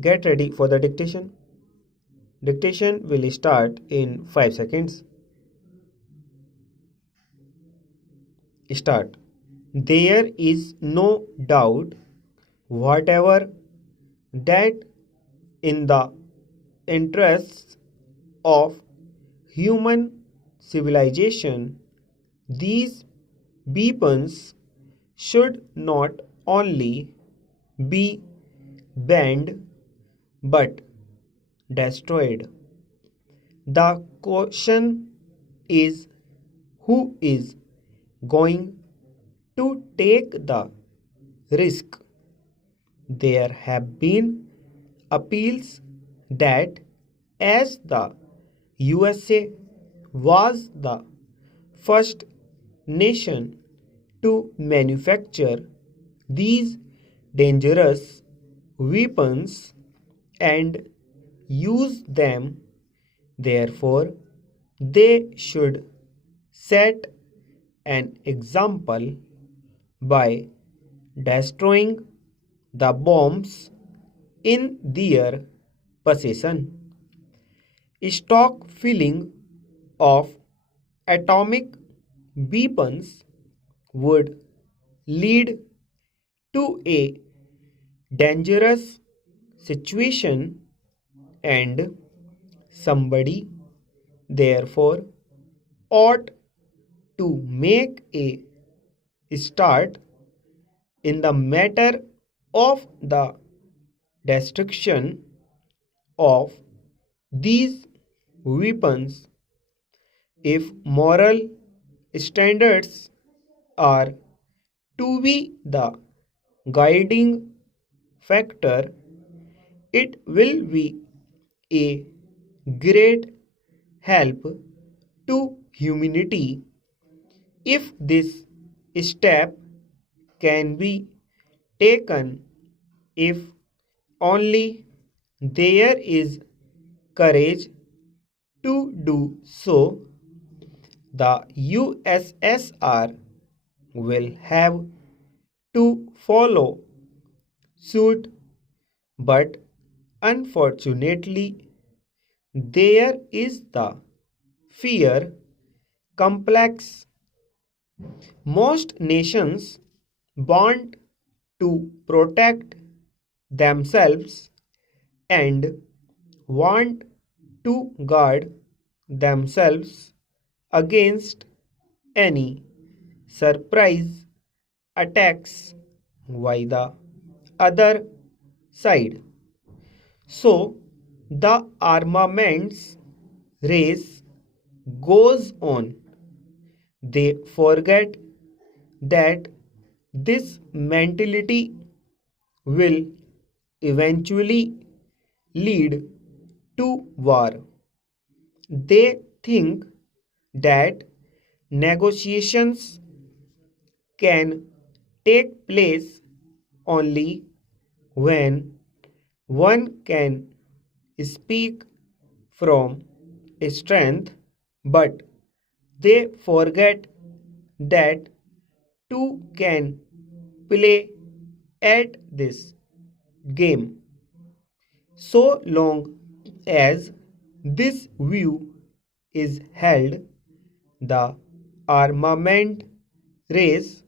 Get ready for the dictation. Dictation will start in 5 seconds. Start. There is no doubt whatever that in the interests of human civilization, these weapons should not only be banned but destroyed. The question is, who is going to take the risk? There have been appeals that as the USA was the first nation to manufacture these dangerous weapons and use them, therefore, they should set an example by destroying the bombs in their possession. Stockpiling of atomic weapons would lead to a dangerous situation, and somebody therefore ought to make a start in the matter of the destruction of these weapons. If moral standards are to be the guiding factor, it will be a great help to humanity if this step can be taken. If only there is courage to do so, the USSR will have to follow suit, but unfortunately, there is the fear complex. Most nations want to protect themselves and want to guard themselves against any surprise attacks by the other side. So the armaments race goes on. They forget that this mentality will eventually lead to war. They think that negotiations can take place only when one can speak from strength, but they forget that two can play at this game. So long as this view is held, the armament race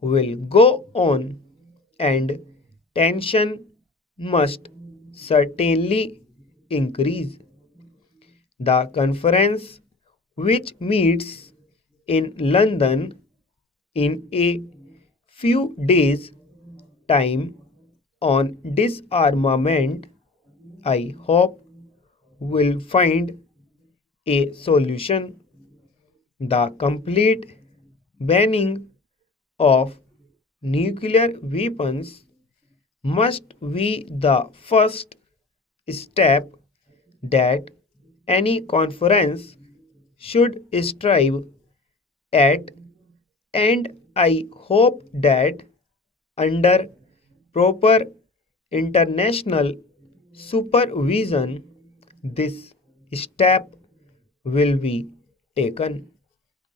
will go on and tension must certainly increase. The conference, which meets in London in a few days' time on disarmament, I hope will find a solution. The complete banning of nuclear weapons must be the first step that any conference should strive at, and I hope that under proper international supervision this step will be taken.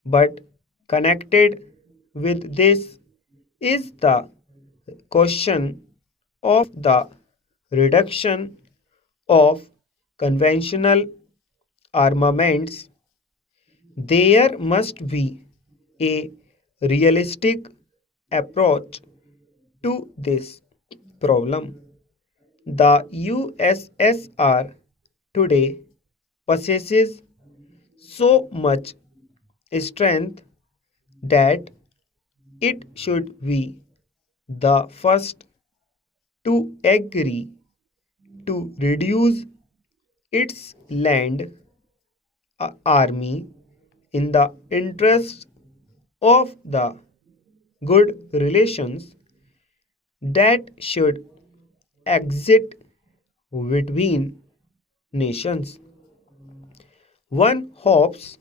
But connected with this is the question of the reduction of conventional armaments, there must be a realistic approach to this problem. The USSR today possesses so much strength that it should be the first to agree to reduce its land army in the interest of the good relations that should exist between nations. One hopes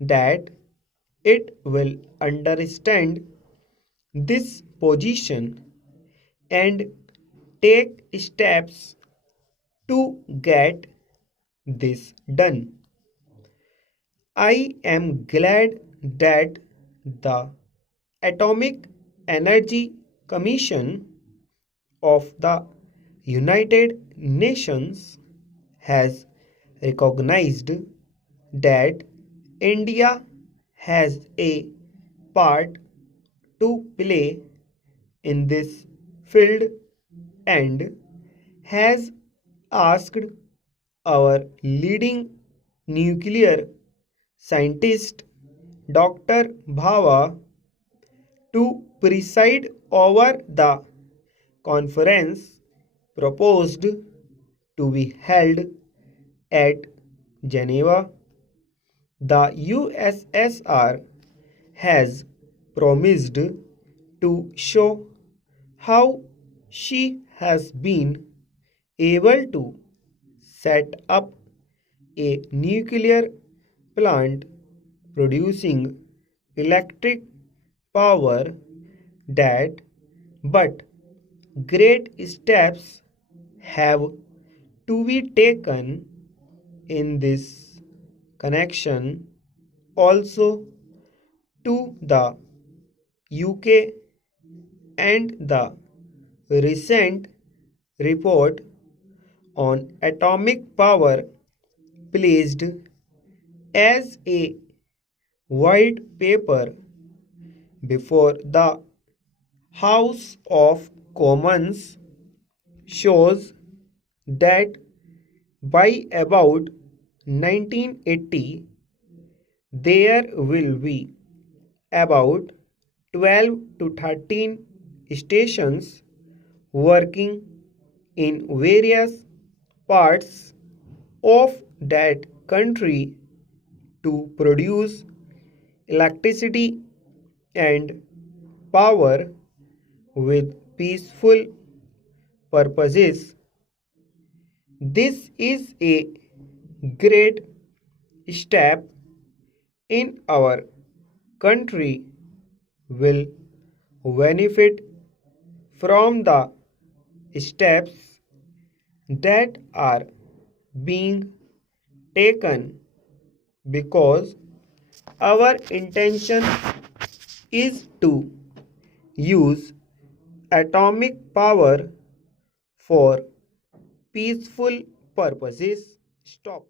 that it will understand this position and take steps to get this done. I am glad that the Atomic Energy Commission of the United Nations has recognized that India has a part to play in this field and has asked our leading nuclear scientist Dr. Bhava to preside over the conference proposed to be held at Geneva. The USSR has promised to show how she has been able to set up a nuclear plant producing electric power that but great steps have to be taken in this connection also to the UK and the recent report on atomic power placed as a white paper before the House of Commons shows that by about 1980 there will be about 12 to 13 stations working in various parts of that country to produce electricity and power with peaceful purposes. This is a great step in our country will benefit from the steps that are being taken because our intention is to use atomic power for peaceful purposes. Stop.